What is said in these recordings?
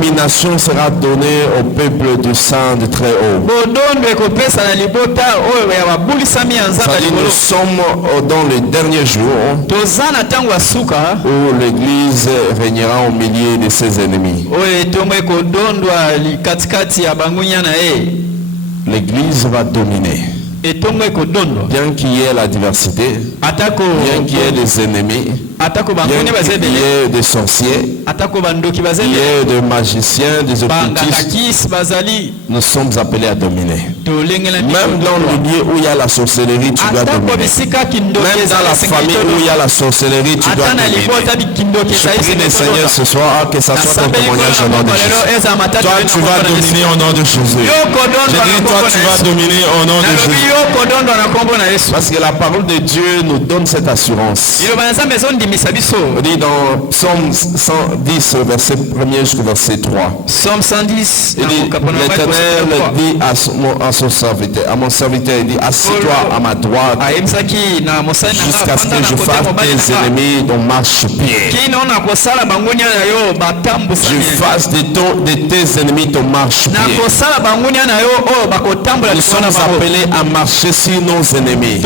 domination sera donnée au peuple du sang de très haut. C'est-à-dire, nous sommes dans les derniers jours où l'Église régnera au milieu de ses ennemis. L'Église va dominer. Bien qu'il y ait la diversité, bien qu'il y ait des ennemis, bien qu'il y ait des sorciers, il y ait des magiciens, des occultistes, nous sommes appelés à dominer. Même dans le lieu où il y a la sorcellerie, tu dois dominer. Même dans la famille où il y a la sorcellerie, tu dois dominer. Je prie le Seigneur ce soir que ça soit ton témoignage au nom de Jésus. Toi, tu vas dominer au nom de Jésus. Je dis, toi, tu vas dominer au nom de Jésus. Parce que la parole de Dieu nous donne cette assurance. On dit dans Psaume 110, verset 1er jusqu'au verset 3. Psaume 110. L'Éternel dit à son serviteur, à mon serviteur, il dit, assis-toi à ma droite jusqu'à ce que je fasse tes ennemis ton marche-pied. Je fasse de tes ennemis ton marche-pied. Nous sommes appelés à marcher sur nos ennemis.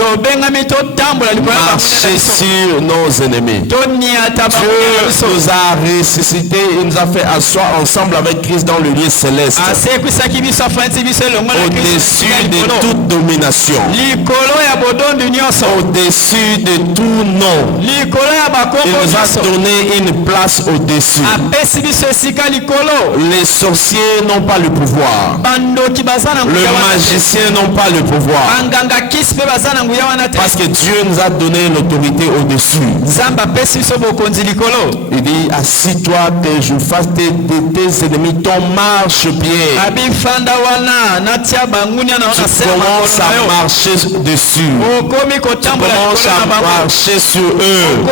Marcher sur nos ennemis. Dieu nous a ressuscités, il nous a fait asseoir ensemble avec Christ dans le lieu céleste. Au-dessus de toute domination. Au-dessus de tout nom. Il nous a donné une place au-dessus. Les sorciers n'ont pas le pouvoir. Les magiciens n'ont pas le pouvoir. Parce que Dieu nous a donné l'autorité au-dessus. Il dit, assis-toi que je fasse de tes ennemis ton marche-pied. Tu commences à marcher dessus. Tu commences à marcher sur eux.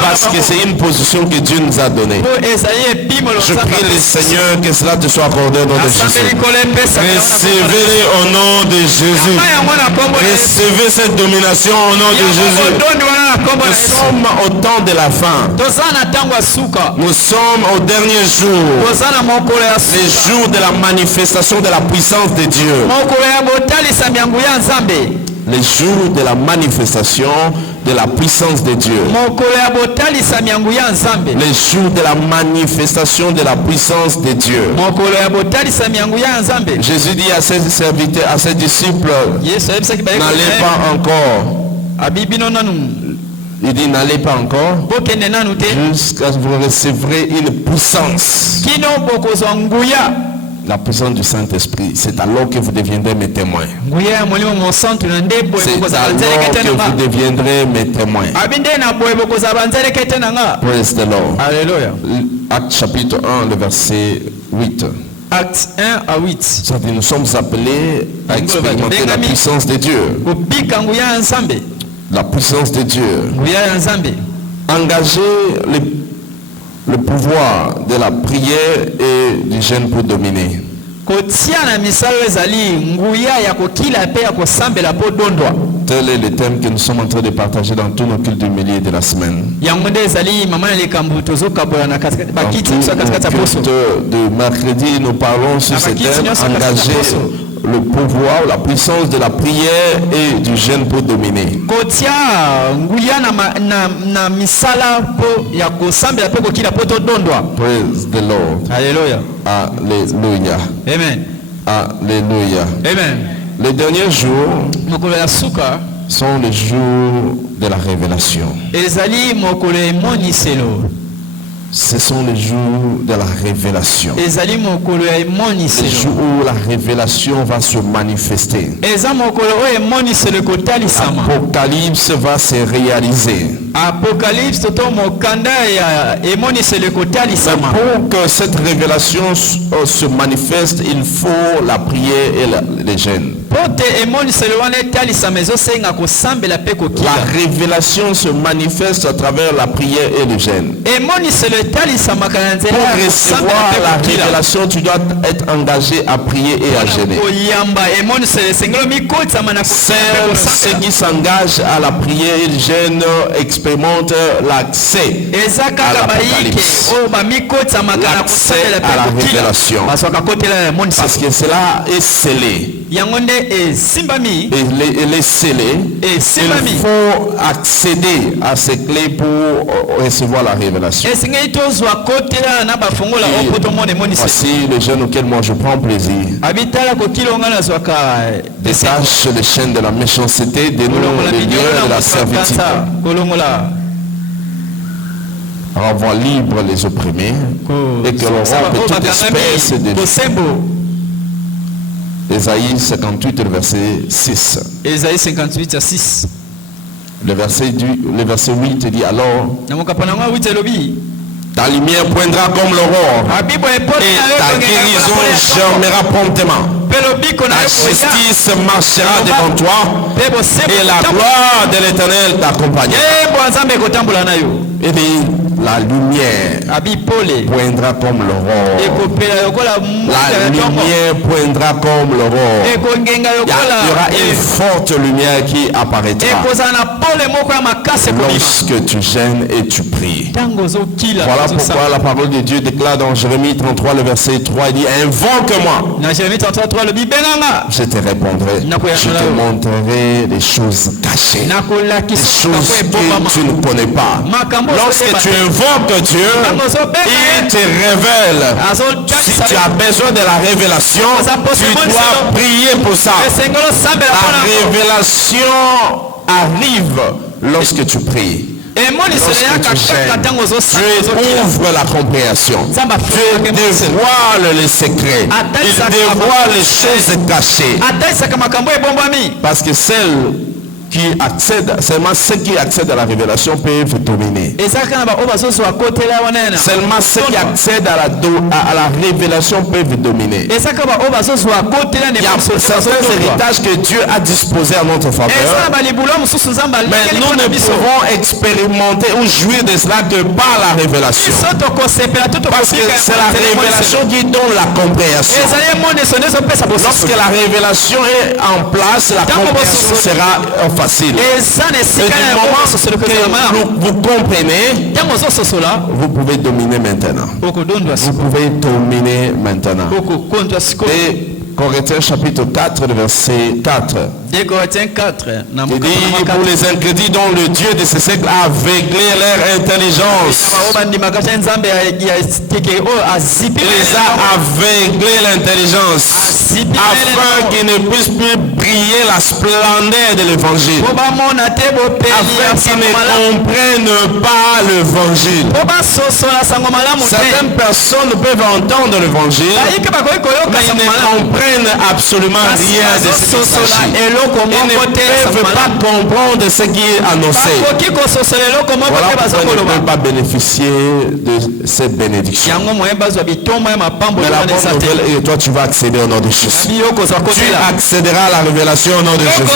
Parce que c'est une position que Dieu nous a donnée. Je prie le Seigneur que cela te soit accordé au nom de Jésus. Recevez-les au nom de Jésus. Recevez cette domination au nom de Jésus. Nous sommes au temps de la fin. Nous sommes au dernier jour. Les jours de la manifestation de la puissance de Dieu. Les jours de la manifestation de la puissance de Dieu. Les jours de la manifestation de la puissance de Dieu. Jésus dit à ses serviteurs, à ses disciples, n'allez pas encore. Il dit, n'allez pas encore jusqu'à ce que vous recevrez une puissance. La puissance du Saint-Esprit. C'est alors que vous deviendrez mes témoins. C'est alors que vous deviendrez mes témoins. Praise the Lord. Alléluia. Acte chapitre 1, le verset 8. Acte 1 à 8. C'est-à-dire, nous sommes appelés à expérimenter la puissance de Dieu. La puissance de Dieu. Engager le pouvoir de la prière et du jeûne pour dominer. Tel est le thème que nous sommes en train de partager dans tous nos cultes du milieu de la semaine. Dans tous nos cultes de mercredi, nous parlons sur ce thème, engager le pouvoir, la puissance de la prière et du jeûne pour dominer. Praise the Lord. Alléluia. Alléluia. Amen. Alléluia. Amen. Les derniers jours sont les jours de la révélation. Ce sont les jours de la révélation. Les jours où la révélation va se manifester. L'Apocalypse va se réaliser. Pour que cette révélation se manifeste, il faut la prière et les jeûnes. La révélation se manifeste à travers la prière et le jeûne. recevoir la révélation, tu dois être engagé à prier et à jeûner. Seuls ceux qui s'engagent à la prière et jeûnent expérimentent l'accès à l'Apocalypse, l'accès à la révélation. Parce que cela est scellé. Et les scellés, il faut accéder à ces clés pour recevoir la révélation. Voici le jeûne auquel moi je prends plaisir. Détache les chaînes de la méchanceté, dénoue les lieux de la servitude. Renvoie libre les opprimés et que l'on rompe toute espèce de Ésaïe 58, le verset 6. Ésaïe 58 à 6. Le verset 8 dit alors: ta lumière poindra comme l'aurore et ta guérison germera promptement. Ta justice marchera devant toi et la gloire de l'Éternel t'accompagnera. Et la lumière poindra comme l'aurore. La lumière poindra comme l'aurore. Il y aura une forte lumière qui apparaîtra lorsque tu gênes et tu pries. Voilà pourquoi la parole de Dieu déclare dans Jérémie 33, le verset 3, il dit: invoque-moi, je te répondrai, je te montrerai des choses cachées, des choses que tu ne connais pas. Lorsque tu invoques Dieu, il te révèle. Si tu as besoin de la révélation, tu dois prier pour ça. La révélation arrive lorsque tu pries. Dieu ouvre la compréhension. Dieu dévoile les secrets. Il dévoile les choses cachées. Parce que seulement ceux qui accèdent à la révélation peuvent dominer. Seulement ceux qui accèdent à la révélation peuvent dominer. Il y a certains héritages que Dieu a disposés à notre faveur. Mais nous ne pouvons expérimenter ou jouir de cela que par la révélation. Parce que c'est la révélation qui donne la compréhension. Lorsque la révélation est en place, la compréhension sera facile. Et du moment que vous comprenez, vous pouvez dominer maintenant. Vous pouvez dominer maintenant. Et Corinthiens chapitre 4, le verset 4. De Corinthiens 4. Il dit: pour les incrédules dont le Dieu de ce siècle a aveuglé leur intelligence. Il les a aveuglé l'intelligence afin qu'ils ne puissent plus briller la splendeur de l'évangile. Afin qu'ils ne comprennent pas l'évangile. Certaines personnes peuvent entendre l'évangile, mais ils ne comprennent absolument rien de ce qu'il s'agit. Ils ne peuvent pas comprendre ce qui est annoncé. Voilà pourquoi ils ne peuvent pas bénéficier de cette bénédiction. Mais la bonne nouvelle est: toi tu vas accéder au nom de Jésus. Tu accéderas à la révélation au nom de Jésus.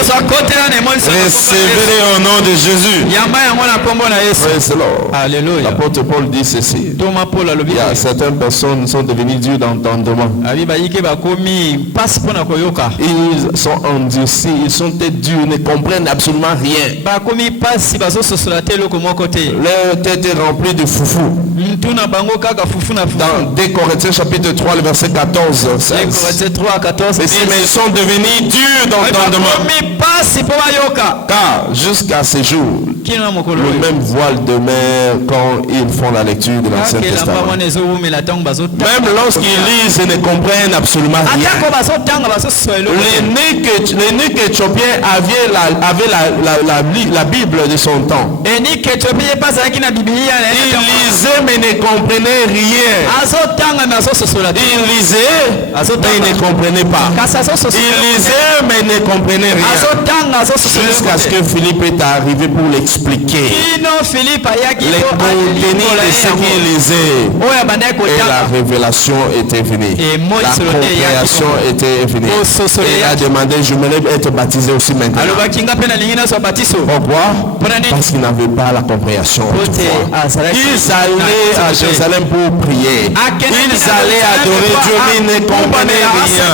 Recevez-les au nom de Jésus. L'apôtre Paul dit ceci: il y a certaines personnes qui sont devenues dures d'entendement. Ils sont endurcis, ils sont durs, ils ne comprennent absolument rien. Leur tête est remplie de foufou. Dans 2 Corinthiens chapitre 3, le verset 14. Mais ils sont devenus durs d'entendement. Car jusqu'à ce jour, le même voile demeure quand ils font la lecture de l'Ancien Testament. Même lorsqu'ils lisent, ils ne comprennent absolument rien. L'énigme éthiopien avait la Bible de son temps. Il lisait mais ne comprenait rien. Il lisait mais il ne comprenait pas. Il lisait mais il ne comprenait rien. Jusqu'à ce que Philippe est arrivé pour l'expliquer. Les contenus de ce qu'il lisait. Et la révélation était venue. La compréhension était venue. Et il a demandé: je me lève être baptisé aussi maintenant. Pourquoi? Parce qu'il n'avait pas la compréhension. Ils allaient à Jérusalem pour prier. Ils allaient adorer Dieu, mais ils ne comprenaient rien.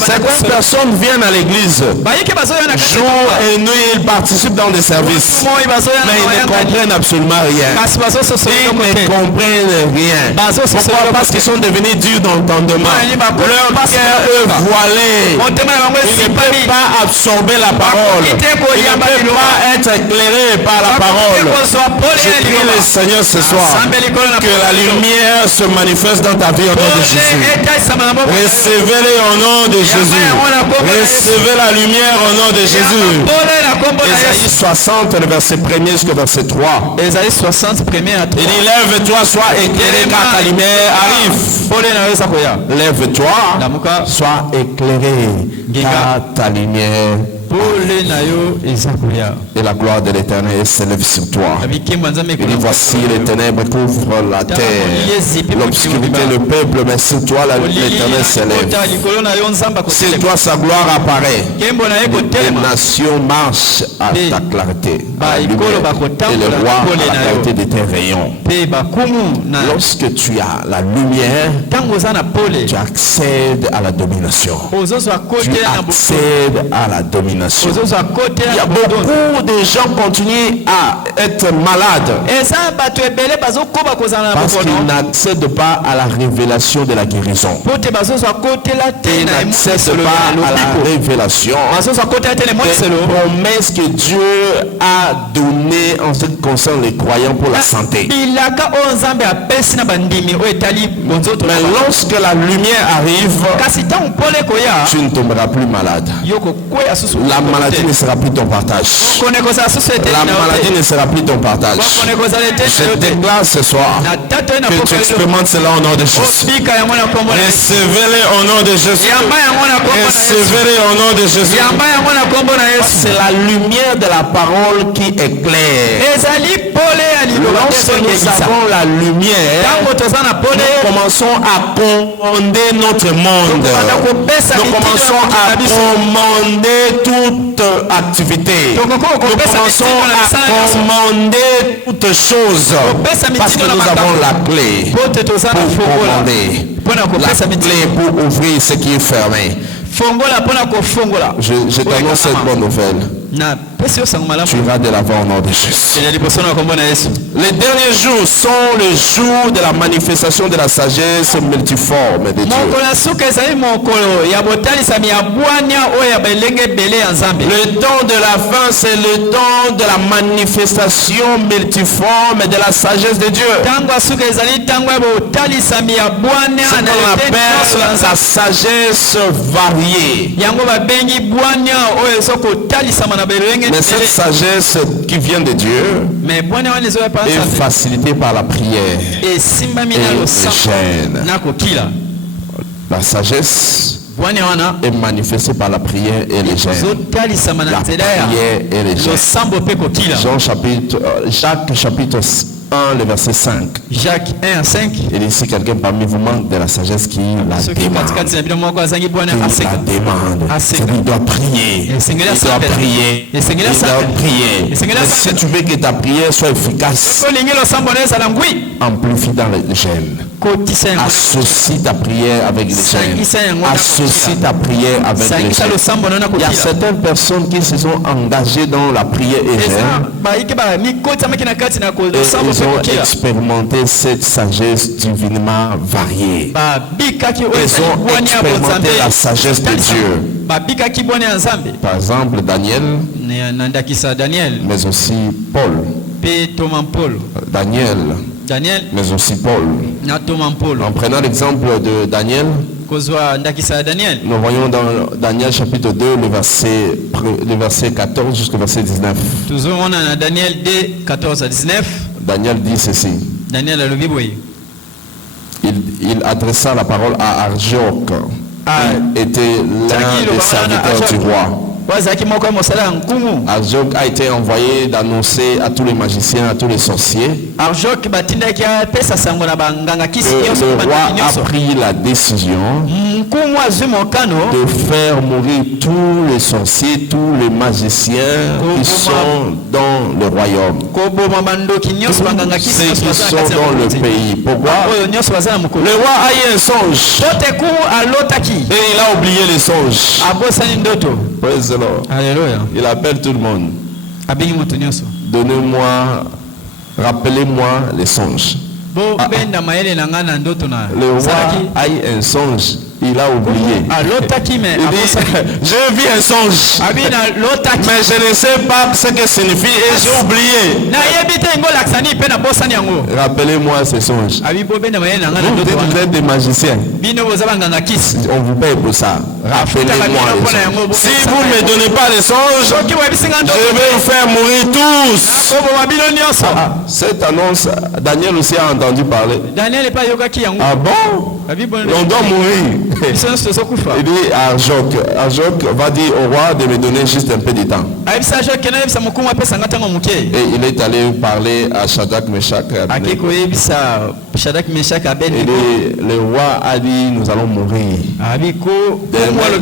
Certaines personnes viennent à l'église. Jour et nuit, ils participent dans des services. Mais ils ne comprennent absolument rien. Ils ne comprennent rien. Pourquoi? Parce qu'ils sont devenus durs d'entendement. Leur cœur est voilé. Ils ne peuvent pas absorber la parole. Ils ne peuvent pas être éclairés par la parole. Je prie le Seigneur ce soir que la lumière se manifeste dans ta vie au nom de Jésus. Recevez-les au nom de Jésus. Recevez la lumière au nom de Jésus. Ésaïe 60, le verset 1er jusqu'au verset 3. Ésaïe 60, 1er à 3. Il dit, lève-toi, sois éclairé car ta lumière arrive. Lève-toi, sois éclairé car ta lumière. Et la gloire de l'Éternel s'élève sur toi. Il dit, voici les ténèbres couvrent la terre, l'obscurité le peuple, mais sur toi l'Éternel s'élève. Sur toi sa gloire apparaît. Les nations marchent à ta clarté, à la lumière, et le roi à la clarté de tes rayons. Lorsque tu as la lumière, tu accèdes à la domination. Tu accèdes à la domination. Il y a beaucoup de gens qui continuent à être malades parce qu'ils n'accèdent pas à la révélation de la guérison. Ils n'accèdent pas à la révélation des promesses que Dieu a données en ce qui concerne les croyants pour la santé. Mais lorsque la lumière arrive, tu ne tomberas plus malade. La maladie ne sera plus ton partage. La maladie ne sera plus ton partage. Je déclare ce soir que tu expérimentes cela au nom de Jésus. Recevez-les au nom de Jésus. Recevez-les au nom de Jésus. C'est la lumière de la parole qui éclaire. Lorsque nous avons la lumière, nous commençons à commander notre monde. Nous commençons à commander toute activité. Nous commençons à commander toutes choses parce que nous avons la clé pour commander, la clé pour ouvrir ce qui est fermé. Je t'annonce cette bonne nouvelle. Tu iras de l'avant au nom de Jésus. Les derniers jours sont les jours de la manifestation de la sagesse multiforme de Dieu. Le temps de la fin, c'est le temps de la manifestation multiforme de la sagesse de Dieu. C'est ce qu'on appelle la sagesse variée. Mais cette sagesse qui vient de Dieu est facilitée par la prière et le jeûne. La sagesse est manifestée par la prière et le jeûne. La prière et le jeûne. Jacques chapitre 1, le verset 5. Jacques 1 à 5. Et ici, quelqu'un parmi vous manque de la sagesse qui la demande. Il doit prier. Il doit prier. Il doit prier. Si tu veux que ta prière soit efficace, amplifie dans le jeûne. Associe ta prière avec le jeûne. Associe ta prière avec le jeûne. Il y a certaines personnes qui se sont engagées dans la prière et le jeûne. Ils ont expérimenté cette sagesse divinement variée. Ils ont expérimenté la sagesse de Dieu. Par exemple, Daniel, mais aussi Paul. Daniel, mais aussi Paul. En prenant l'exemple de Daniel, nous voyons dans Daniel chapitre 2 le verset 14 jusqu'au verset 19. Daniel 2, 14 à 19. Daniel dit ceci. Il adressa la parole à Arioc, qui était l'un des serviteurs du roi. Arjok a été envoyé d'annoncer à tous les magiciens, à tous les sorciers. Le roi a pris la décision de faire mourir tous les sorciers, tous les magiciens qui sont dans le royaume. Ceux qui sont dans le pays. Pourquoi? Le roi a eu un songe. Et il a oublié les songes. Praise the Lord. Alléluia. Il appelle tout le monde. Donnez-moi, rappelez-moi les songes. Le roi a eu un songe. Il a oublié. Il dit, j'ai vu un songe, mais je ne sais pas ce que signifie et j'ai oublié. Rappelez-moi ces songes. Vous êtes des magiciens. On vous paye pour ça. Rappelez-moi les songes. Si vous ne me donnez pas les songes, je vais vous faire mourir tous. Cette annonce, Daniel aussi a entendu parler. Ah bon? On doit mourir. Il dit à Arjok va dire au roi de me donner juste un peu de temps. Et il est allé parler à Shadrach, Meshach et Abednego. Et le roi a dit nous allons mourir.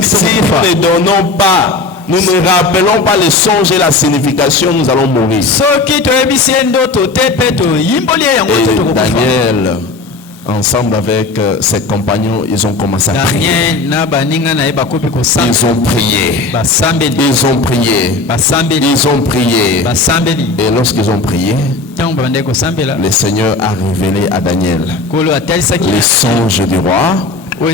Si nous ne donnons pas, nous ne rappelons pas les songes et la signification, nous allons mourir. Et Daniel, ensemble avec ses compagnons, ils ont commencé à prier. Ils ont prié. Ils ont prié. Ils ont prié. Et lorsqu'ils ont prié, le Seigneur a révélé à Daniel les songes du roi, mais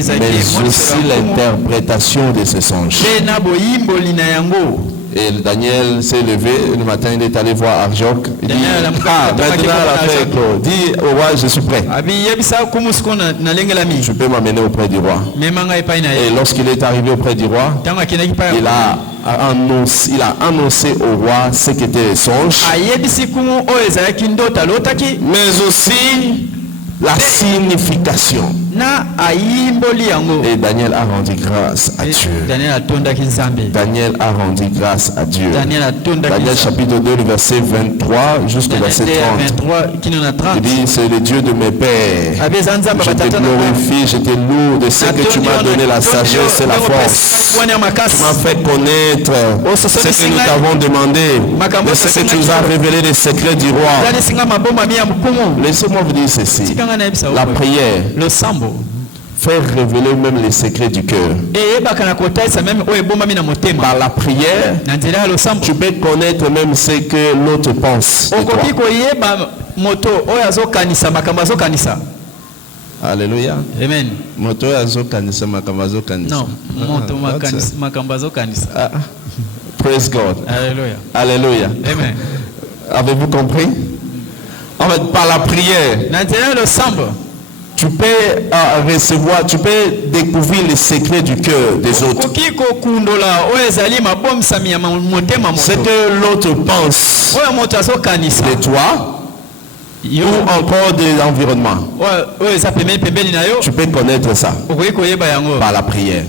aussi l'interprétation de ces songes. Et Daniel s'est levé le matin, il est allé voir Arjok. Il dit, maintenant l'affaire est close. Dis au roi, je suis prêt. Je peux m'amener auprès du roi. Et lorsqu'il est arrivé auprès du roi, il a annoncé au roi ce qu'étaient les songes, mais aussi la signification. Et Daniel a rendu grâce à Dieu. Daniel a rendu grâce à Dieu. Daniel chapitre 2, verset 23 jusqu'au verset 30. Il dit, c'est le Dieu de mes pères. Je te glorifie, je te loue de ce que tu m'as donné la sagesse et la force. Tu m'as fait connaître ce que nous t'avons demandé, de ce que tu nous as révélé les secrets du roi. Laissez-moi vous dire ceci. La prière faire révéler même les secrets du cœur. Par la prière, tu peux connaître même ce que l'autre pense de toi. Alléluia. Amen. Moto yazo kanisa makambazo kanisa. Non, moto makambazo kanisa. Praise God. Alléluia. Alléluia. Amen. Avez-vous compris? En fait, par la prière, tu peux recevoir, tu peux découvrir les secrets du cœur des autres. Ce que l'autre pense de toi, ou encore de l'environnement. Tu peux connaître ça par la prière.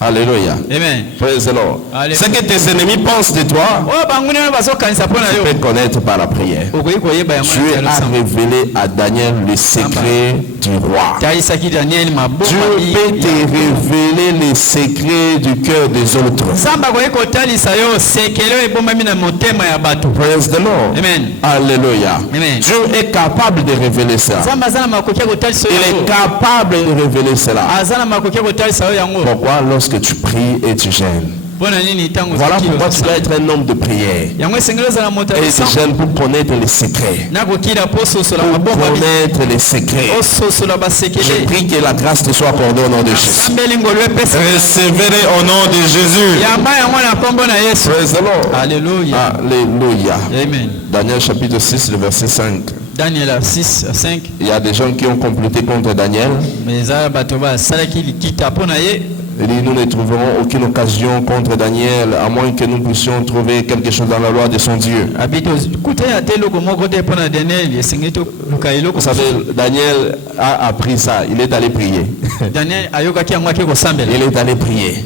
Alléluia. Amen. Praise the Lord. Ce que tes ennemis pensent de toi, tu peux connaître par la prière. Dieu a révélé à Daniel les secrets du roi. Dieu peut te révéler les secrets du cœur des autres. Praise the Lord. Amen. Alléluia. Amen. Dieu est capable de révéler ça. Il est capable de révéler cela. Pourquoi lorsque tu pries et tu gênes? Voilà pourquoi tu dois être un homme de prière. Et tu gênes pour connaître les secrets. Pour connaître les secrets. Je prie que la grâce te soit accordée au nom de Jésus. Recevez-les au nom de Jésus. Praise the Lord. Alléluia. Alléluia. Amen. Daniel chapitre 6, le verset 5. Daniel 6 à 5. Il y a des gens qui ont comploté contre Daniel. Il dit, nous ne trouverons aucune occasion contre Daniel, à moins que nous puissions trouver quelque chose dans la loi de son Dieu. Vous savez, Daniel a appris ça. Il est allé prier. Il est allé prier.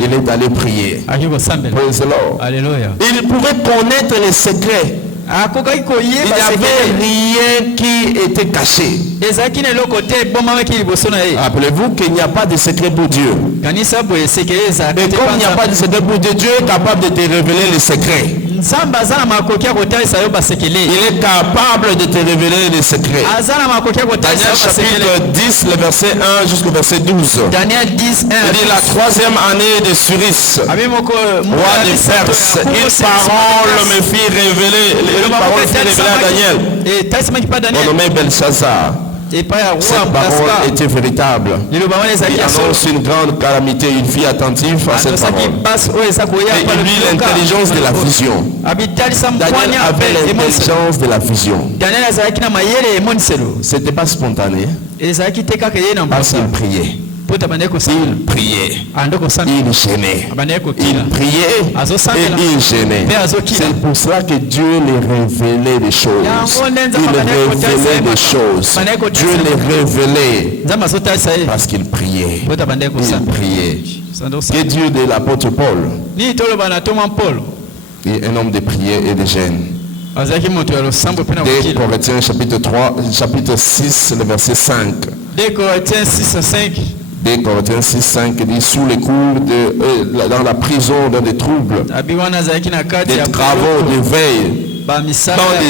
Il est allé prier. Praise the Lord. Alléluia. Il pouvait connaître les secrets. Il n'y avait rien qui était caché. Rappelez-vous qu'il n'y a pas de secret pour Dieu. Et comme il n'y a pas de secret pour Dieu, Dieu est capable de te révéler les secrets. Il est capable de te révéler les secrets. Daniel chapitre 10, le verset 1 jusqu'au verset 12. Daniel 10, 1. Il dit la 3e année de Cyrus, roi de Perse, une parole me fit révéler. Une parole fut révélée à Daniel. On nommait Belshazzar. Cette parole était véritable. Il annonce une grande calamité. Une fille attentive à cette parole. Et il vit l'intelligence de la vision. Daniel avait l'intelligence de la vision. C'était pas spontané. Parce qu'il priait. Il priait, il gênait, il priait et il gênait. C'est pour cela que Dieu les révélait des choses. Il révélait des choses. Dieu les révélait parce qu'il priait. Il priait. Que Dieu de l'apôtre Paul est un homme de prière et de gêne. 2 Corinthiens chapitre 6, le verset 5. 2 Corinthiens 6, 5. 2 Corinthiens 6, 5 dit sous les coups dans la prison, dans des troubles, des travaux de veille, dans des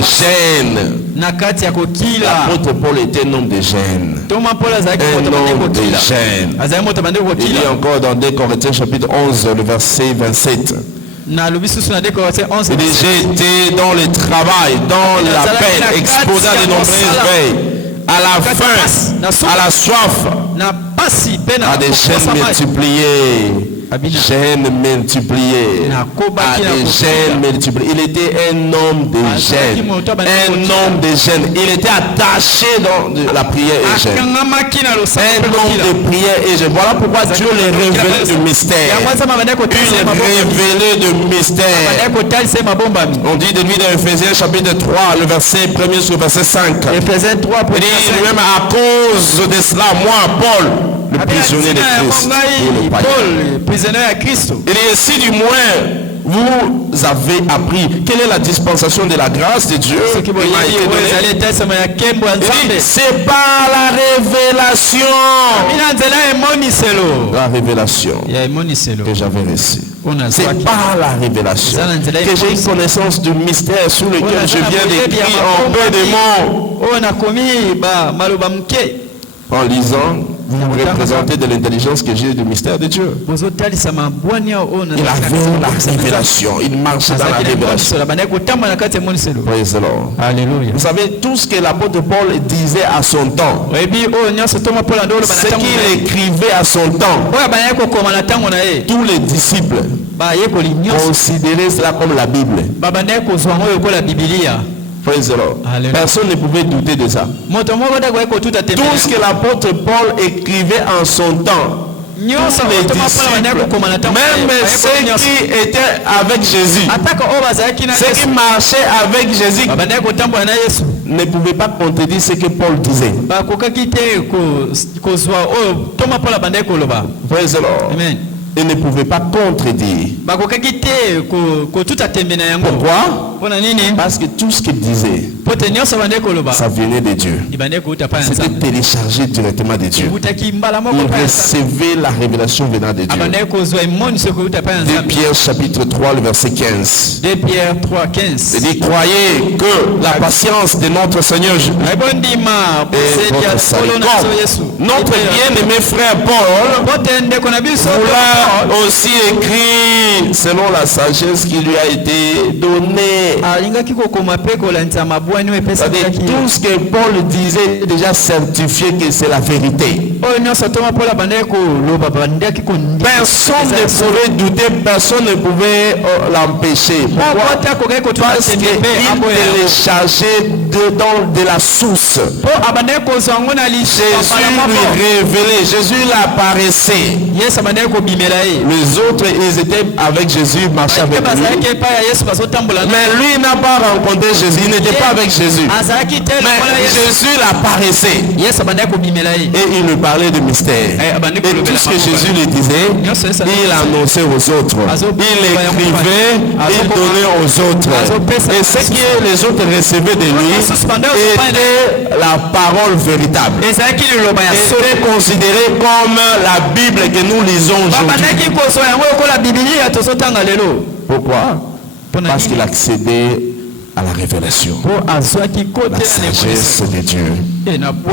gênes. L'apôtre Paul était un homme de gêne. Un homme de gêne. Il dit encore dans 2 Corinthiens chapitre 11, le verset 27. Il dit j'ai été dans le travail, dans la peine, exposé à de nombreuses veilles, à la faim, à la soif, à des chaînes multipliées. Gênes multipliées. À des gênes multipliées. Il était un homme de gêne. Un homme de gêne. Il était attaché dans la prière et gêne. Un homme de prière et gêne. Voilà pourquoi Dieu les révélait de mystère. Il révélait de mystère. On dit de lui dans Ephésiens chapitre 3, le verset 1er sur le verset 5. Ephésiens 3, il dit même à cause de cela, moi, Paul, le prisonnier de Christ. Il dit ainsi du moins vous avez appris quelle est la dispensation de la grâce de Dieu. C'est par la révélation. La révélation que j'avais reçue. C'est par la révélation que j'ai une connaissance du mystère sur lequel je viens d'écrire en peu de mots. En lisant, vous représentez de l'intelligence que j'ai du mystère de Dieu. Il avait la révélation. Il marche dans la révélation. Praise the Lord. Alléluia. Vous savez, tout ce que l'apôtre Paul disait à son temps, ce qu'il écrivait à son temps, tous les disciples considéraient cela comme la Bible. Praise the Lord. Personne ne pouvait douter de ça. Tout ce que l'apôtre Paul écrivait en son temps, tous les disciples, même ceux qui étaient avec Jésus, ceux qui marchaient avec Jésus, ne pouvaient pas contredire ce que Paul disait. Praise the Lord. Amen. Ils ne pouvaient pas contredire. Pourquoi? Parce que tout ce qu'ils disaient, ça venait de Dieu. C'était téléchargé directement de Dieu. Ils recevaient la révélation venant de Dieu. 2 Pierre chapitre 3, le verset 15. 2 Pierre 3, 15. Il dit, croyez que la patience de notre Seigneur est votre salut. Notre bien-aimé frère Paul voulait aussi écrire selon la sagesse qui lui a été donnée. C'est-à-dire tout ce que Paul disait est déjà certifié que c'est la vérité. Personne ne pouvait douter, personne ne pouvait l'empêcher. Pourquoi? Parce qu'il téléchargeait de la source. Jésus lui révélait, Jésus l'apparaissait. Les autres, ils étaient avec Jésus, marchaient avec lui. Mais lui n'a pas rencontré Jésus, il n'était pas avec Jésus. Mais Jésus l'apparaissait. Et il lui parlait de mystère. Et tout ce que Jésus lui disait, il annonçait aux autres. Il écrivait, il donnait aux autres. Et ce que les autres recevaient de lui était la parole véritable. Et c'était considéré comme la Bible que nous lisons aujourd'hui. Pourquoi? Parce qu'il accédait à la révélation, la sagesse de Dieu.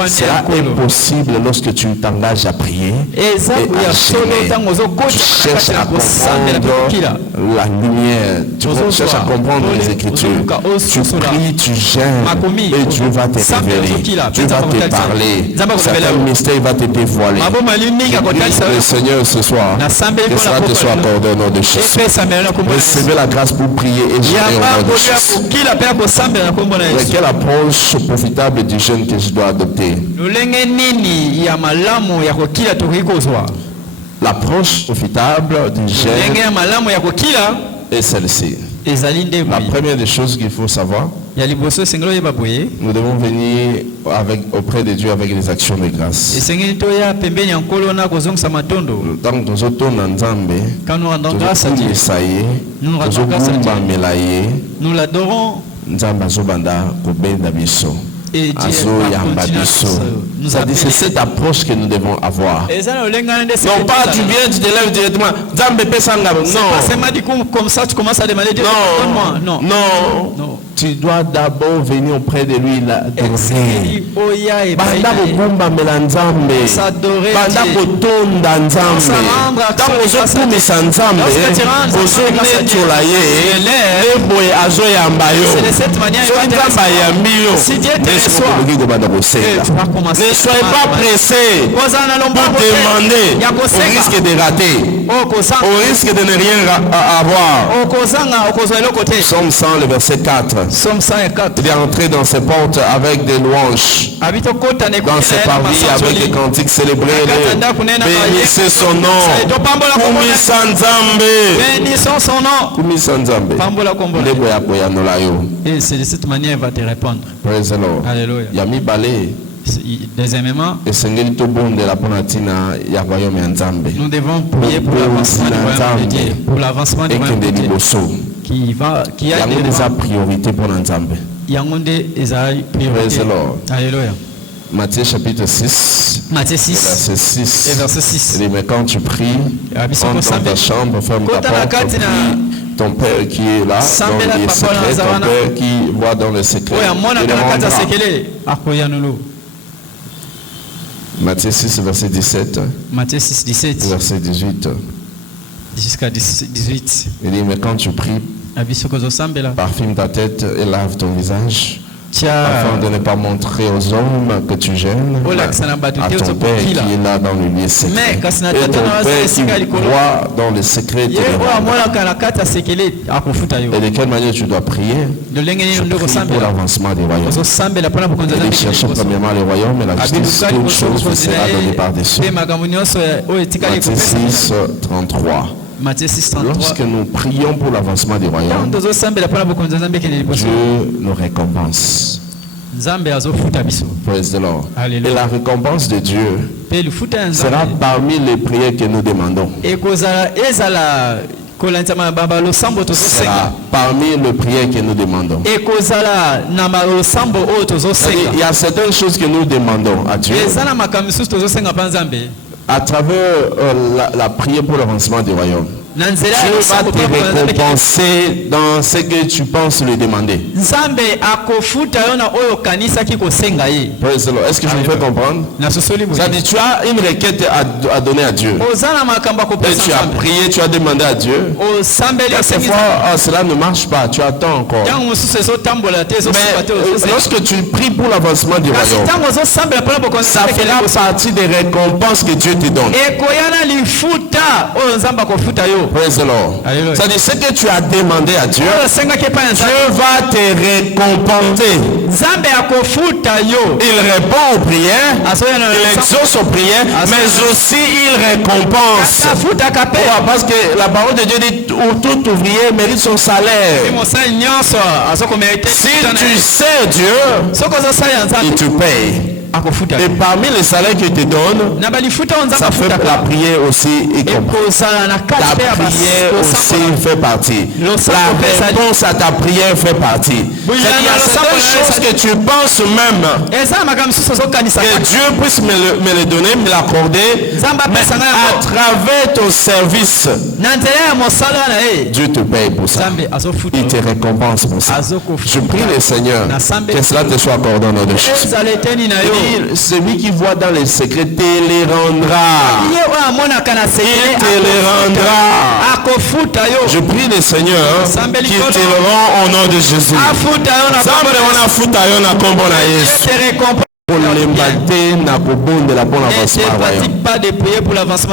Cela est possible lorsque tu t'engages à prier et à gêner. Tu cherches à comprendre la lumière, tu cherches à comprendre les Écritures. Tu pries, tu gênes et Dieu va te révéler. Dieu va te parler. Certains mystères va te dévoiler. Le Seigneur ce soir, que cela te soit accordé au nom de Jésus. Recevez la grâce pour prier et gêner au nom de Jésus. Quelle approche profitable du jeûne que je dois adopter? L'approche profitable du jeûne est celle-ci. La première des choses qu'il faut savoir, nous devons venir auprès de Dieu avec des actions de grâce. Nous l'adorons. C'est cette approche que nous devons avoir. Non pas tu viens, tu te lèves directement. Comme ça, tu commences à demander Dieu. Non. Tu dois d'abord venir auprès de lui l'adorer. Ne soyez pas pressés pour demander au risque de rater, au risque de ne rien avoir. Psaume 100, le verset 4. Il est entré dans ses portes avec des louanges, dans ses parvis avec des cantiques célébrés. Bénissez son nom. Bénissons son nom. Et c'est de cette manière qu'il va te répondre. Praise the Lord. Alléluia. Deuxièmement, nous devons prier pour l'avancement du royaume de Dieu, pour l'avancement du royaume de Dieu, qui a des priorités pour l'ensemble. Alléluia. Matthieu chapitre 6, Matthieu 6, verset 6. Mais quand tu pries, entre dans ta chambre, ferme ta porte, prie ton Père qui est là, dans le secret, ton Père qui voit dans le secret. Matthieu 6, verset 17. Matthieu 6, 17. Verset 18. Jusqu'à 18. Il dit, mais quand tu pries, parfume ta tête et lave ton visage, afin de ne pas montrer aux hommes que tu gênes, à ton Père qui est là dans le lieu secret. Et ton Père qui voit dans le secret te rendra. Et de quelle manière tu dois prier? Je prie pour l'avancement du royaume. Et cherche premièrement le royaume et la justice, toute chose vous sera donnée par-dessus. Matthieu 6, 33. Matthieu 6, 33. Lorsque nous prions pour l'avancement du royaume, Dieu nous récompense. Praise the Lord. Et la récompense de Dieu sera parmi les prières que nous demandons. Sera parmi les prières que nous demandons. Il y a certaines choses que nous demandons à Dieu. À travers la prière pour l'avancement du royaume, va te récompenser dans ce que tu penses lui demander. Praise the Lord. Est-ce que je me fais comprendre? Ça dit, tu as une requête à donner à Dieu. Et tu as prié, tu as demandé à Dieu. Quelquefois, cela ne marche pas, tu attends encore. Mais lorsque tu pries pour l'avancement du royaume, ça fera partie des récompenses que Dieu te donne. Praise the Lord. Ça dit, ce que tu as demandé à Dieu, Dieu va te récompenser. Il répond aux prières, il exauce aux prières, mais aussi il récompense. Pourquoi? Parce que la parole de Dieu dit tout ouvrier mérite son salaire. Si tu sais Dieu, il te paye. Et parmi les salaires qu'il te donne, ça fait la prière aussi y compris. La prière aussi fait partie. La réponse à ta prière fait partie. Il y a certaines choses que tu penses même que Dieu puisse me les donner, me l'accorder, mais à travers ton service, Dieu te paye pour ça. Il te récompense pour ça. Je prie le Seigneur que cela te soit accordé au nom de Jésus. Celui qui voit dans les secrets te les rendra. Il te les rendra. Je prie le Seigneur qui te le rend au nom de Jésus.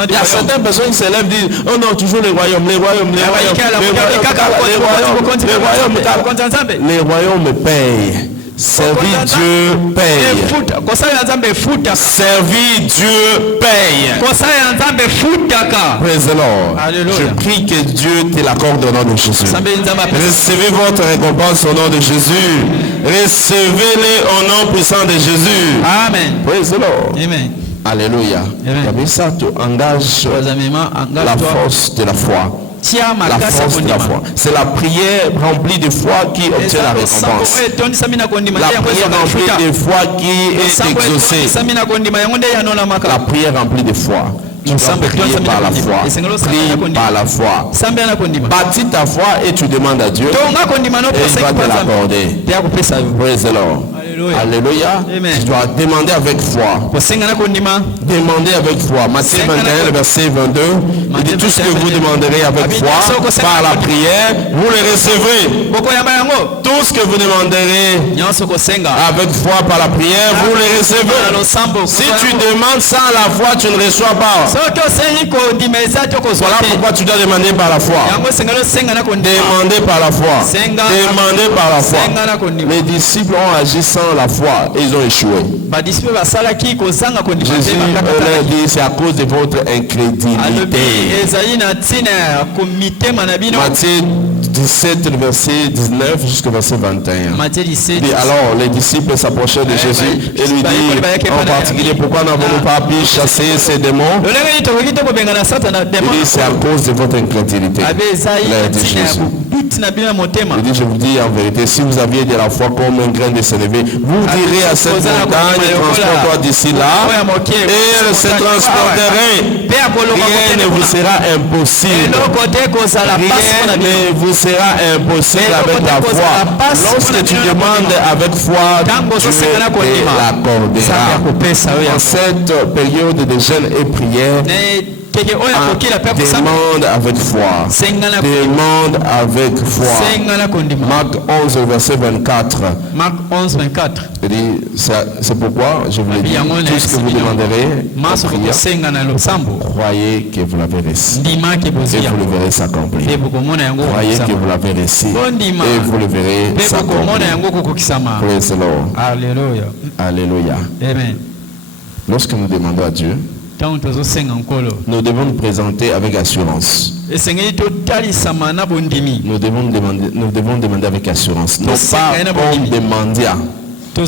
Il y a certaines personnes qui se lèvent et disent, oh non, toujours les royaumes. Les royaumes payent. Servir Dieu paye. Servir Dieu paye. Praise the Lord. Je prie que Dieu te l'accorde au nom de Jésus. Recevez votre récompense au nom de Jésus. Recevez-les au nom puissant de Jésus. Amen. Praise the Lord. Amen. Alléluia. Comme ça, tu engages la force de la foi. La force de la foi. C'est la prière remplie de foi qui obtient la récompense. La prière remplie de foi qui est exaucée. La prière remplie de foi. Tu dois prier par la foi. Prie par la foi. Bâtis ta foi et tu demandes à Dieu. Et il va te l'accorder. Praise the Lord. Alléluia. Tu dois demander avec foi. Demander avec foi. Matthieu 21, le verset 22. Il dit tout ce que vous demanderez avec foi, par la prière, vous le recevrez. Tout ce que vous demanderez avec foi par la prière, vous le recevez. Si tu demandes sans la foi, tu ne reçois pas. Voilà pourquoi tu dois demander par la foi. Demander par la foi. Demander par la foi. Les disciples ont agi sans la foi et ils ont échoué. Jésus leur dit c'est à cause de votre incrédulité. Matthieu 17, verset 19 jusqu'au verset 21. Et alors les disciples s'approchèrent de Jésus et lui dirent en particulier pourquoi n'avons-nous pas pu chasser ces démons? Il dit c'est à cause de votre incrédulité. Il dit Jésus. Il dit je vous dis en vérité, si vous aviez de la foi comme un grain de sénévé, vous direz à cette montagne transporte-toi d'ici là et elle se transporterait. Rien ne vous sera impossible. Rien ne vous sera impossible avec la foi. Lorsque tu demandes avec foi, Dieu te l'accordera. En cette période de jeûne et prière, demande avec foi. Demande avec foi. Marc 11, verset 24. Il dit, c'est pourquoi je vous le dis, tout ce que vous demanderez en prière, croyez que vous l'avez reçu. Et vous le verrez s'accomplir. Croyez que vous l'avez reçu. Et vous le verrez s'accomplir. Praise the Lord. Alléluia. Alléluia. Amen. Lorsque nous demandons à Dieu, nous devons nous présenter avec assurance. Nous devons demander avec assurance. Non pas comme des mendiants. Vous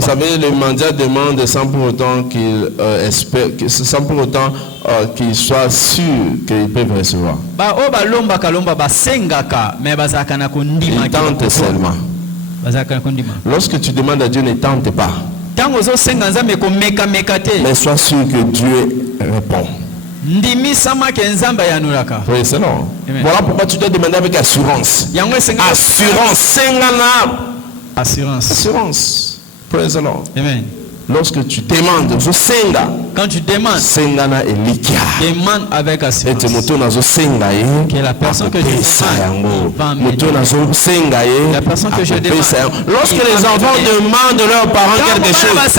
savez, les mendiants demandent sans pour autant qu'ils espèrent, sans pour autant qu'ils soient sûrs qu'ils peuvent recevoir. Ils tentent seulement. Lorsque tu demandes à Dieu, ne tente pas. Mais sois sûr que Dieu répond. Praise the Lord. Voilà pourquoi tu dois demander avec assurance. Assurance. Assurance. Praise the Lord. Amen. Lorsque tu demandes, quand tu demandes, demande avec assurance que la personne que je demande va m'aider. La personne que je demande. Lorsque les enfants demandent leurs parents quelque chose, ils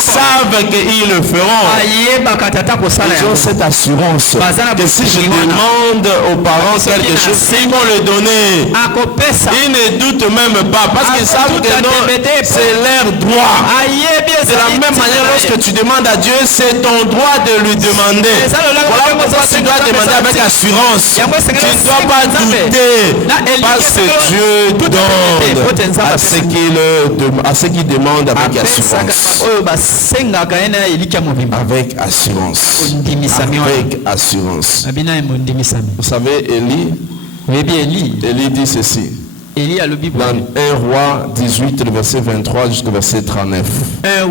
savent qu'ils le feront. Ils ont cette assurance que si je demande aux parents quelque chose, ils vont le donner. Ils ne doutent même pas parce qu'ils savent que non, c'est leur droit. De la même manière, lorsque tu demandes à Dieu, c'est ton droit de lui demander. Voilà pourquoi tu dois demander avec assurance. Tu ne dois pas douter. Parce que Dieu donne à ceux qui demandent avec assurance. Avec assurance. Avec assurance. Vous savez, Élie dit ceci. Dans 1 Roi 18, le verset 23 jusqu'au verset 39. 1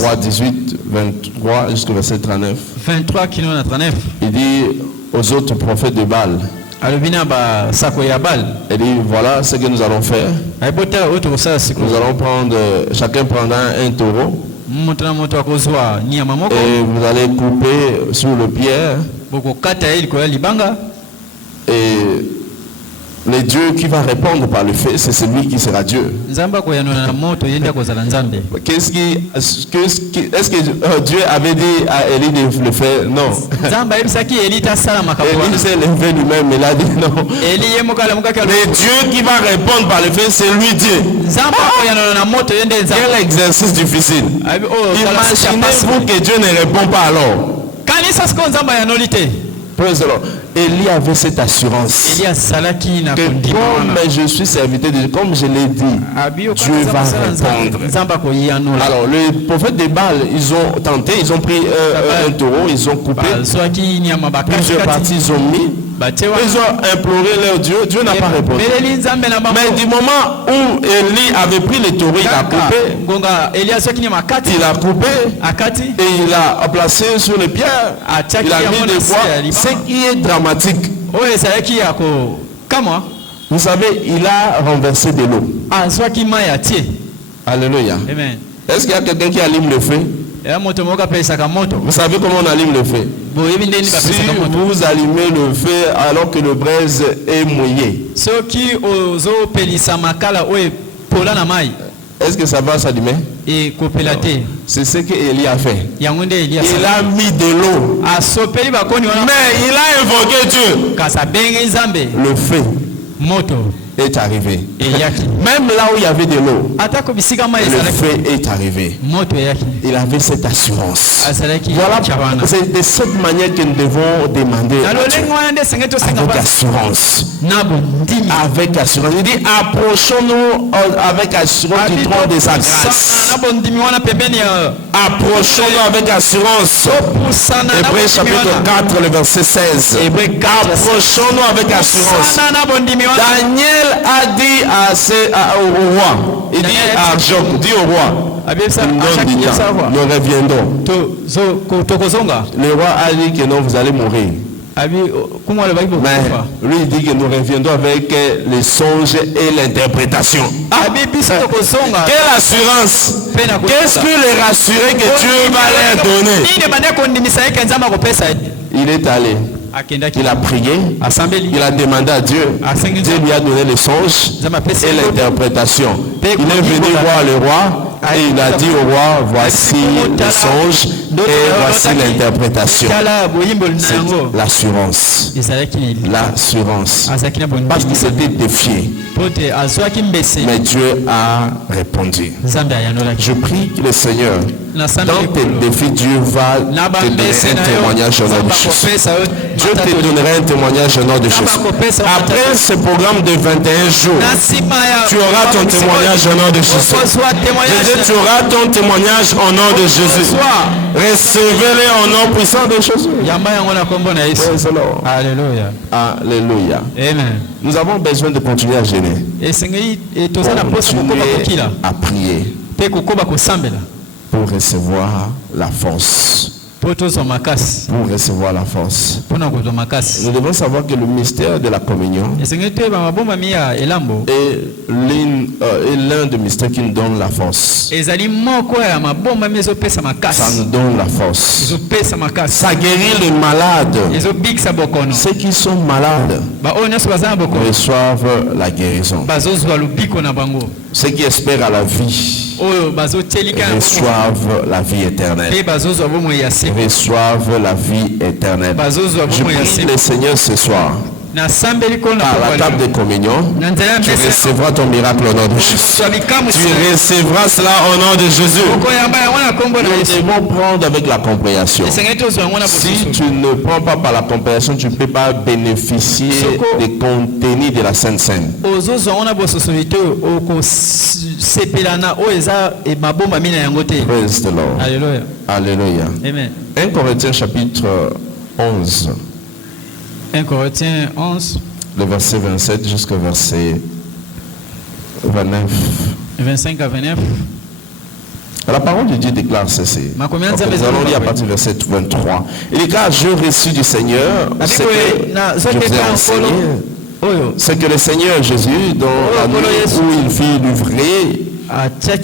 Roi 18, 23 jusqu'au verset 39. 23 qui nous a 39. Il dit aux autres prophètes de Baal. Il dit voilà ce que nous allons faire. Nous allons prendre, chacun prendra un taureau. Et vous allez couper sur le pierre. Et le Dieu qui va répondre par le fait, c'est celui qui sera Dieu. Est-ce que Dieu avait dit à Élie de le faire? Non. Élie s'est levé lui-même, il a dit non. Le Dieu qui va répondre par le fait, c'est lui Dieu. Quel exercice difficile. Imaginez-vous que Dieu ne répond pas alors. Praise the Lord. Élie avait cette assurance que comme je suis serviteur de Dieu, comme je l'ai dit, Dieu va répondre. Alors le prophète de Baal, ils ont tenté, ils ont pris un taureau, ils ont coupé, plusieurs parties ils ont mis, ils ont imploré leur Dieu, Dieu n'a pas répondu. Mais du moment où Élie avait pris le taureau, il a coupé et il a placé sur les pierres, il a mis des bois, ce qui est dramatique. Vous savez, il a renversé de l'eau. Alléluia. Est-ce qu'il y a quelqu'un qui allume le feu? Vous savez comment on allume le feu? Si vous allumez le feu alors que le braise est mouillé, est-ce que ça va s'allumer? C'est ce qu'Élie a fait. Il a mis de l'eau. Mais il a invoqué Dieu. Le feu est arrivé. Même là où il y avait de l'eau, le feu est arrivé. Il avait cette assurance. Voilà, c'est de cette manière que nous devons demander à Dieu. Avec assurance. Avec assurance. Il dit approchons-nous avec assurance du trône de sa grâce. Approchons-nous avec assurance. Hébreux chapitre 4, le verset 16. Approchons-nous avec assurance. Daniel a dit au roi, il dit à Job, dit au roi, nous reviendrons. Le roi a dit que non, vous allez mourir. Mais lui il dit que nous reviendrons avec les songes et l'interprétation. Quelle assurance! Qu'est-ce que les rassurer que Dieu va leur donner? Il est allé. Il a prié, il a demandé à Dieu, Dieu lui a donné les songes et l'interprétation. Il est venu voir le roi et il a dit au roi, voici les songes et voici l'interprétation. C'est l'assurance. L'assurance. Parce qu'il s'était défié. Mais Dieu a répondu. Je prie que le Seigneur, dans tes défis, Dieu va te donner un témoignage au nom de Jésus. Dieu te donnera un témoignage au nom de Jésus. Après ce programme de 21 jours, tu auras ton témoignage au nom de Jésus. Tu auras ton témoignage au nom de Jésus. Recevez-les au nom puissant de Jésus. Alléluia. Alléluia. Amen. Nous avons besoin de continuer à gêner. Continuer à prier pour recevoir la force pour recevoir la force. Nous devons savoir que le mystère de la communion est l'un des mystères qui nous donne la force. Ça nous donne la force. Ça guérit les malades. Ceux qui sont malades reçoivent la guérison. Ceux qui espèrent à la vie reçoivent la vie éternelle. Reçoivent la vie éternelle. Je prie le Seigneur ce soir. À la table de communion, tu recevras ton miracle au nom de Jésus. Tu recevras cela au nom de Jésus. Nous devons prendre avec la compréhension. Si tu ne prends pas par la compréhension, tu ne peux pas bénéficier des contenus de la Sainte Seine. Praise the Lord. Alléluia. Alléluia. Amen. 1 Corinthiens chapitre 11. 1 Corinthiens 11. Le verset 27 jusqu'au verset 29. 25 à 29. La parole de Dieu déclare ceci. Nous allons lire à partir du verset 23. Il dit car je reçu du Seigneur ce que je vous ai enseigné. C'est que le Seigneur Jésus, dans la nuit où il fut livré,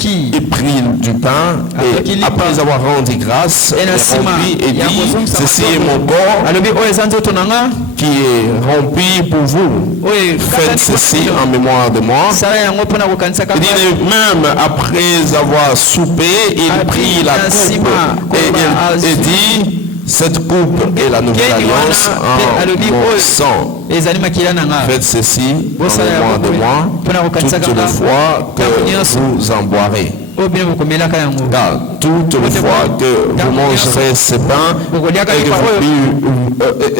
il prit du pain et après avoir rendu grâce, il remplit et dit ceci est mon corps qui est rempli pour vous. Faites ceci en mémoire de moi. Il dit même après avoir soupé, il prit la coupe et dit cette coupe est la nouvelle alliance en mon sang. Faites ceci en mémoire de moi toutes les fois que vous en boirez. Car toutes les fois que vous mangerez ce pain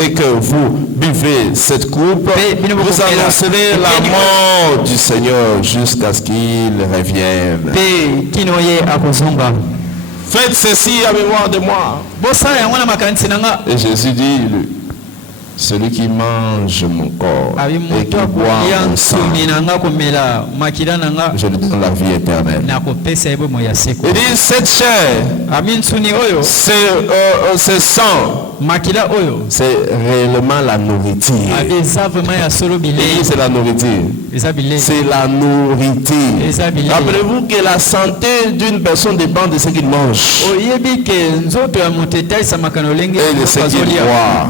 et que vous buvez cette coupe, vous annoncerez la mort du Seigneur jusqu'à ce qu'il revienne. Faites ceci en mémoire de moi. Et Jésus dit, celui qui mange mon corps et qui boit mon sang, je lui donne la vie éternelle. Il dit, cette chair, ce sang, c'est réellement la nourriture. Et c'est la nourriture. C'est la nourriture. Rappelez-vous que la santé d'une personne dépend de ce qu'il mange et de ce qu'il boit.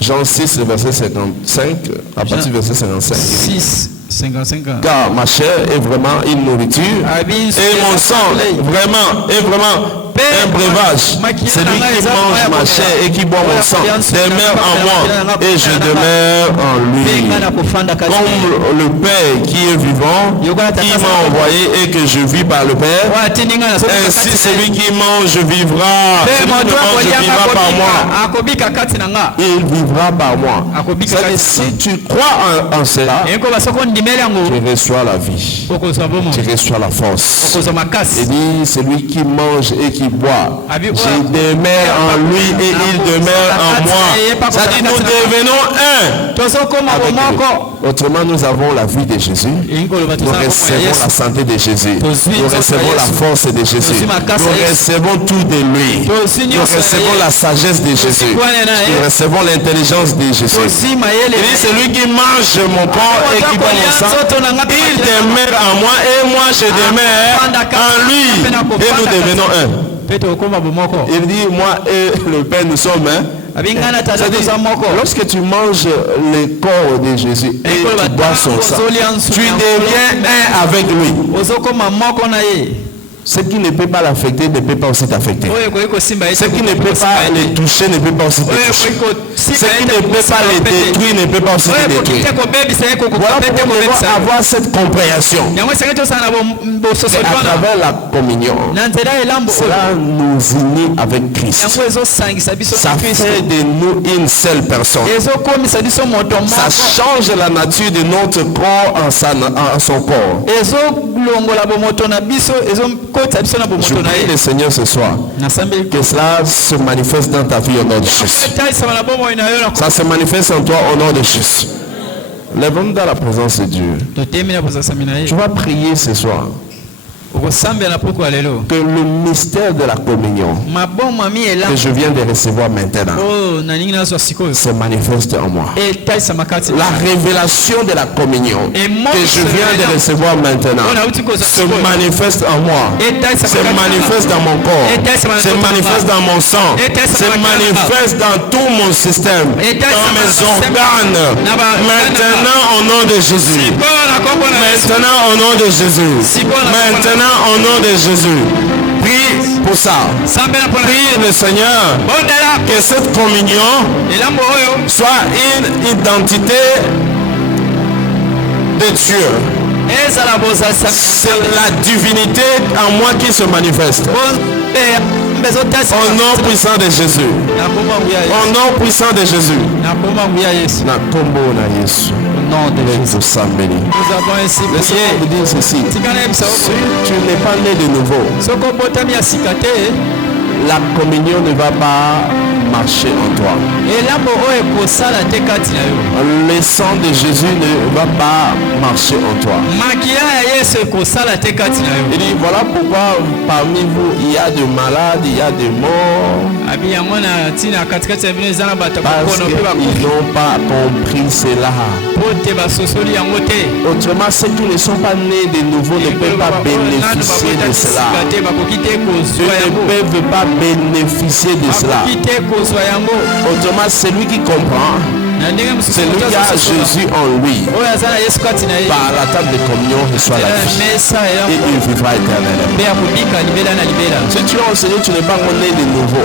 Jean 6, le verset 55, à partir du verset 55. 55. Car ma chair est vraiment une nourriture et mon sang vraiment un breuvage. Celui qui mange ma chair et qui boit mon sang demeure en moi et je demeure en lui. Comme le Père qui est vivant, qui m'a envoyé et que je vis par le Père, ainsi celui qui mange vivra. Celui qui mange vivra par moi. Il vivra par moi. C'est-à-dire, si tu crois en cela, tu reçois la vie. Tu reçois la force. Il dit, celui qui mange et qui boit, je demeure en lui et il demeure en moi. C'est-à-dire, nous devenons un. Autrement, nous avons la vie de Jésus. Nous recevons la santé de Jésus. Nous recevons la force de Jésus. Nous recevons tout de lui. Nous recevons la sagesse de Jésus. Nous recevons l'intelligence de Jésus. Il dit, celui qui mange mon corps et qui boit mon sang, il demeure en moi et moi je demeure en lui. Et nous devenons un. Il dit, moi et le Père nous sommes un. Lorsque tu manges le corps de Jésus et tu bois son sang, tu deviens un avec lui. Ce qui ne peut pas l'affecter ne peut pas aussi t'affecter. Ce qui ne peut pas le toucher ne peut pas aussi te toucher. Ce qui ne peut pas le détruire ne peut pas aussi te détruire. Voilà pourquoi nous devons avoir cette compréhension. Et à travers la communion, cela nous unit avec Christ. Ça fait de nous une seule personne. Ça change la nature de notre corps en son corps. Je prie le Seigneur ce soir que cela se manifeste dans ta vie au nom de Jésus. Ça se manifeste en toi au nom de Jésus. Lève-nous dans la présence de Dieu. Tu vas prier ce soir. que le mystère de la communion que je viens de recevoir maintenant se manifeste en moi. La révélation de la communion que je viens de recevoir maintenant se manifeste en moi, se manifeste dans mon corps, se manifeste dans mon sang, se manifeste dans tout mon système, dans mes organes. Maintenant au nom de Jésus. Maintenant au nom de Jésus. Maintenant au nom de Jésus. Prie pour ça. Prie le Seigneur que cette communion soit une identité de Dieu. C'est la divinité en moi qui se manifeste. Au nom puissant de Jésus. Au nom puissant de Jésus. Nous avons ainsi prié. Laissez-moi vous dire ceci. Si tu n'es pas né de nouveau, la communion ne va pas marcher en toi. Le sang de Jésus ne va pas marcher en toi. Il dit voilà pourquoi parmi vous il y a des malades, il y a des morts. Parce qu'ils n'ont pas compris cela. Autrement, ceux qui ne sont pas nés de nouveau ne peuvent pas bénéficier de cela. Ils ne peuvent pas bénéficier de cela. Autrement, celui qui comprend, celui qui a Jésus en lui, par la table de communion reçoit la vie et il vivra éternellement. Si tu es enseigné, tu n'es pas né de nouveau.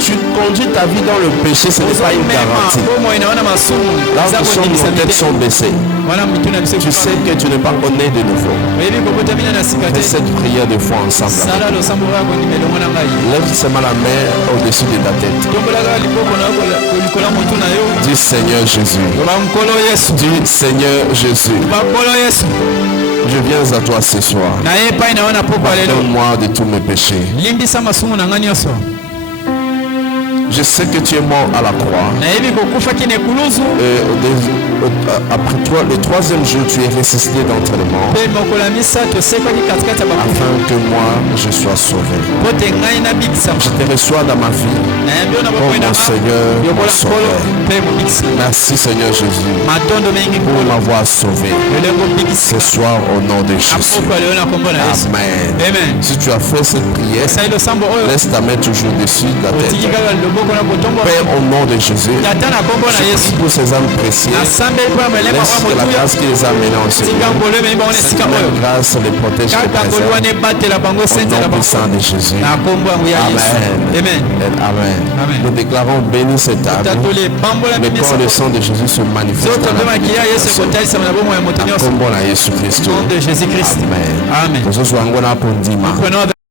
Tu conduis ta vie dans le péché, ce n'est pas une garantie. Là où nos têtes sont baissées, tu sais que tu n'es pas né de nouveau. Fais cette prière de foi ensemble. Lève seulement la main au-dessus de ta tête. Dis Seigneur Jésus. Dis Seigneur Jésus. Je viens à toi ce soir. Pardonne-moi de tous mes péchés. Je sais que tu es mort à la croix. Après toi, le troisième jour, tu es ressuscité d'entre les morts. Afin que moi, je sois sauvé. Je te reçois dans ma vie. Oh mon Seigneur, mon Sauveur. Merci Seigneur Jésus pour m'avoir sauvé. Ce soir au nom de Jésus. Amen. Si tu as fait cette prière, laisse ta main toujours dessus de la tête. Père, au nom de Jésus, je prie pour ces âmes précieuses. Laisse que la grâce qui les a menés en ce lieu, cette même grâce les protège et les préserve. Au nom puissant de Jésus. Amen. Amen. Nous déclarons béni cette table. Mais quand le sang de Jésus se manifeste dans la vie, Amen.